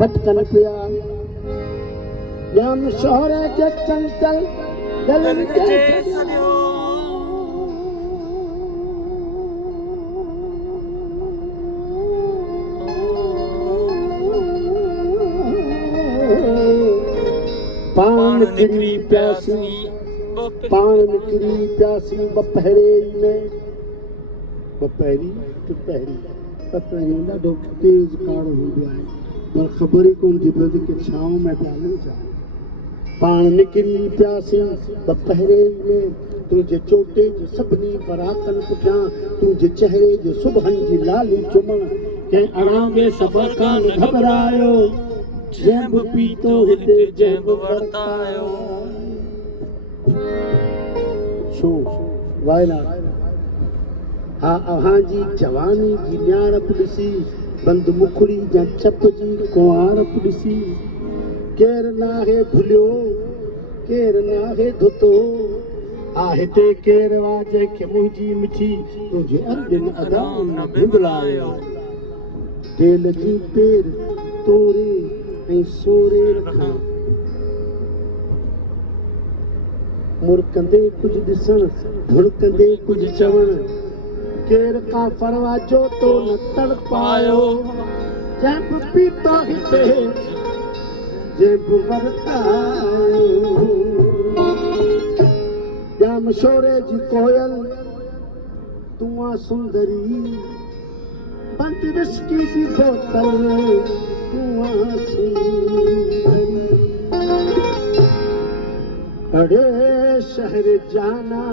भटकन पिया जाम शोहरे के चंचल दिल के सदियो पान निकरी प्यासी बपहरे में बपहरी दुपहरी पतरी ॾाढो तेज काड़ो हूंदो आहे पर ख़बर ई कोन थी पए कि छांव में पिया न जाए पान निकरी प्यासी बपहरे में तुंहिंजे चोटे जो सभिनी बरातनि पुठियां तुंहिंजे चहिरे जो सुबहनि जी लाली चुमण कंहिं अणांगे सफ़र कान घबरायो जंहिं बि पीतो हिते जंहिं बि वरतायो छो वायनाड हा अव्हां जी जवानी जी न्याणप ॾिसी बंद मुखड़ी जा चप जी कुंवारप ॾिसी केर नाहे भुलियो केर नाहे धुतो आ हिते केर वा जंहिंखे मुंहिंजी मिठी तुंहिंजे अर्दिन अदाउनि न भिंबलायो दिल जी पेर तोरे ऐं सोरे रखां मुरकंदे कुछ ॾिसण धुड़कंदे कुछ चवण केर का फरवाजो तो न तड़ पायो जंहिं बि पीतो हिते जंहिं बि वरतायो जाम शोरे जी कोयल तूं आ सुंदरी बंद विस्की जी बोतल तूं आ सुंदरी अड़े शहर जाना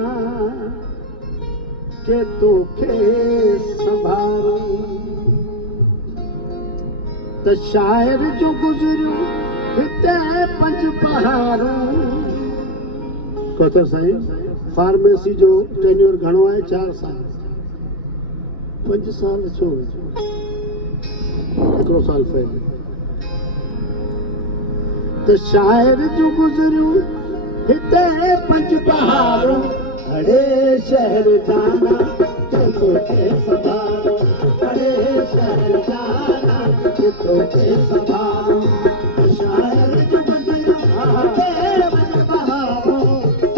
के तोखे संभालूं त शायर जो गुज़रियूं हिते 5 पहाड़ूं कथो साईं फार्मेसी जो टेन्योर घणो आहे 4 साल 5 साल छो हिकिड़ो साल पहले त शायर जो गुज़रियूं हिते 5 पहाड़ूं अड़े शहर जाना के तोखे संभालूं अड़े शहर जाना के तोखे संभालूं शायर जो गुज़रियूं हिते 5 पहाड़ूं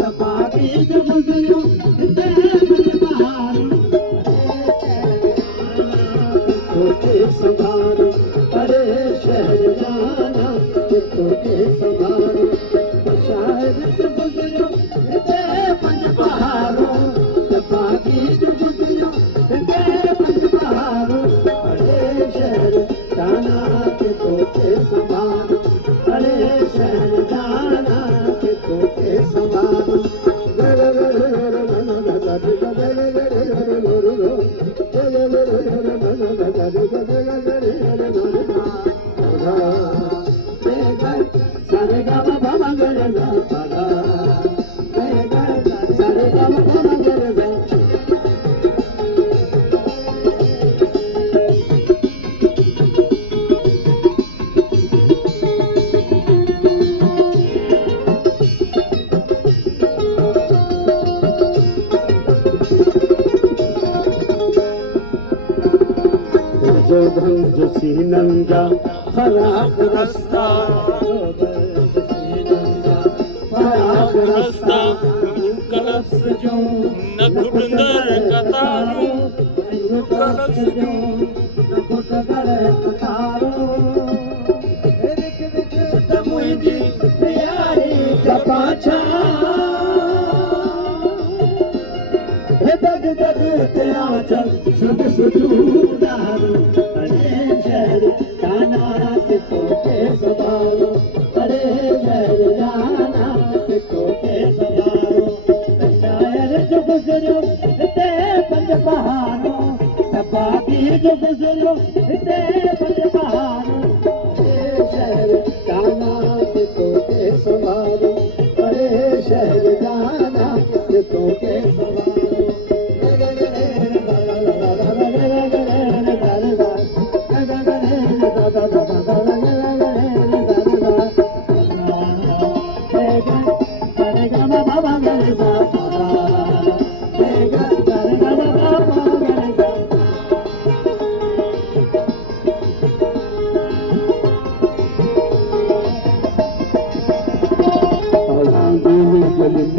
त बाक़ी जो गुज़रियूं हिते 5 पहाड़ूं तोखे संभालूं अड़े शहर जाना के तोखे संभालूं शायर जो गुज़रियूं हिते 5 पहाड़ूं त बाक़ी जो गुज़रियूं हिते 5 पहाड़ूं अड़े शहर जाना के तोखे संभालूं अड़े शहर जाना के तोखे संभालूं जो सीनन जा फराक रास्ता फराक रास्ता कलस जो न घुटंदर कतारूं कलस जो न घुटंदर कतारूं रिक रिक त मुंहिंजी प्यारी जा पाछा दग दग ते आचल सुध सुजूदारूं शहर जाना के तोखे संभालूं अरे शहर जाना के तोखे संभालूं शायर जो गुज़रियूं हिते 5 पहाड़ूं त बाक़ी जो गुज़रियूं हिते 5 पहाड़ूं अरे शहर जाना के तोखे संभालूं अरे शहर जाना के तोखे संभालूं गली